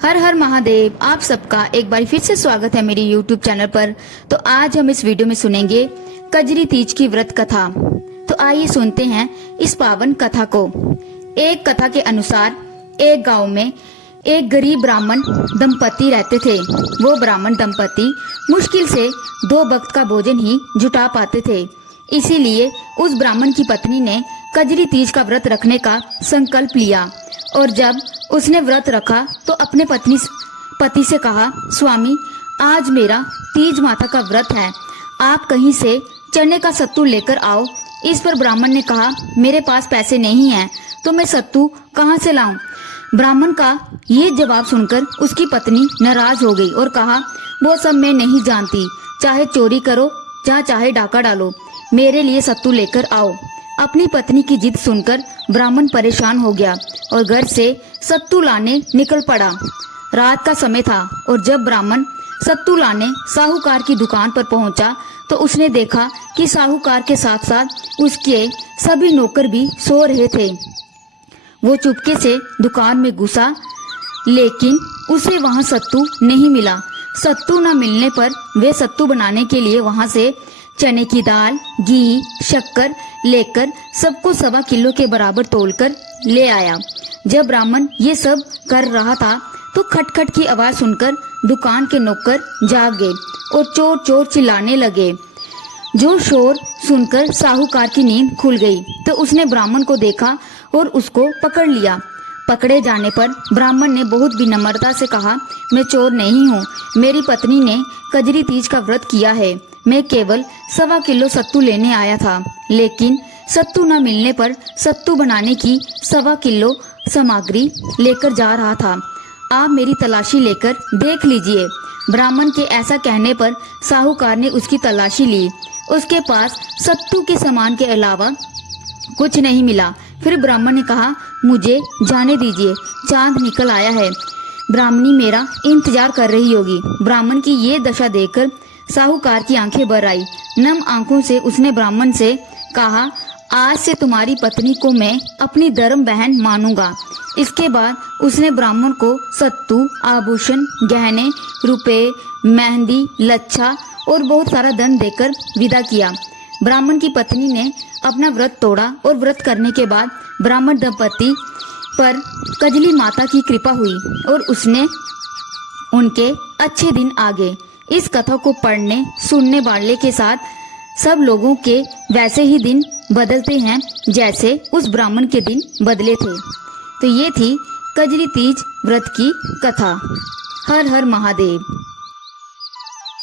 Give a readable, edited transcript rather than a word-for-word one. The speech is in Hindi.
हर हर महादेव। आप सबका एक बार फिर से स्वागत है मेरी YouTube चैनल पर। तो आज हम इस वीडियो में सुनेंगे कजरी तीज की व्रत कथा। तो आइए सुनते हैं इस पावन कथा को। एक कथा के अनुसार एक गांव में एक गरीब ब्राह्मण दंपति रहते थे। वो ब्राह्मण दंपति मुश्किल से 2 वक्त का भोजन ही जुटा पाते थे। इसीलिए उस ब्राह्मण की पत्नी ने कजरी तीज का व्रत रखने का संकल्प लिया। और जब उसने व्रत रखा तो अपने पति से कहा, स्वामी आज मेरा तीज माता का व्रत है, आप कहीं से चने का सत्तू लेकर आओ। इस पर ब्राह्मण ने कहा, मेरे पास पैसे नहीं हैं तो मैं सत्तू कहाँ से लाऊं। ब्राह्मण का ये जवाब सुनकर उसकी पत्नी नाराज हो गई और कहा, वो सब मैं नहीं जानती, चाहे चोरी करो या चाहे डाका डालो, मेरे लिए सत्तू लेकर आओ। अपनी पत्नी की जिद सुनकर ब्राह्मण परेशान हो गया और घर से सत्तू लाने निकल पड़ा। रात का समय था और जब ब्राह्मण सत्तू लाने साहूकार की दुकान पर पहुंचा तो उसने देखा कि साहूकार के साथ साथ उसके सभी नौकर भी सो रहे थे। वो चुपके से दुकान में घुसा, लेकिन उसे वहां सत्तू नहीं मिला। सत्तू न मिलने पर वे सत्तू बनाने के लिए वहां से चने की दाल, घी, शक्कर लेकर सबको 1.25 किलो के बराबर तोलकर ले आया। जब ब्राह्मण ये सब कर रहा था तो खटखट की आवाज सुनकर दुकान के नौकर जाग गए और चोर चोर चिल्लाने लगे। जो शोर सुनकर साहूकार की नींद खुल गई तो उसने ब्राह्मण को देखा और उसको पकड़ लिया। पकड़े जाने पर ब्राह्मण ने बहुत विनम्रता से कहा, मैं चोर नहीं हूँ, मेरी पत्नी ने कजरी तीज का व्रत किया है, मैं केवल 1.25 किलो सत्तू लेने आया था, लेकिन सत्तू न मिलने पर सत्तू बनाने की 1.25 किलो सामग्री लेकर जा रहा था, आप मेरी तलाशी लेकर देख लीजिए। ब्राह्मण के ऐसा कहने पर साहूकार ने उसकी तलाशी ली। उसके पास सत्तू के सामान के अलावा कुछ नहीं मिला। फिर ब्राह्मण ने कहा, मुझे जाने दीजिए, चांद निकल आया है, ब्राह्मणी मेरा इंतजार कर रही होगी। ब्राह्मण की ये दशा देखकर साहूकार की आंखें भर आई। नम आंखों से उसने ब्राह्मण से कहा, आज से तुम्हारी पत्नी को मैं अपनी धर्म बहन मानूंगा। इसके बाद उसने ब्राह्मण को सत्तू, आभूषण, गहने, रुपए, मेहंदी, लच्छा और बहुत सारा धन देकर विदा किया। ब्राह्मण की पत्नी ने अपना व्रत तोड़ा और व्रत करने के बाद ब्राह्मण दंपति पर कजली माता की कृपा हुई और उसने उनके अच्छे दिन आ गए। इस कथा को पढ़ने सुनने वाले के साथ सब लोगों के वैसे ही दिन बदलते हैं जैसे उस ब्राह्मण के दिन बदले थे। तो ये थी कजरी तीज व्रत की कथा। हर हर महादेव।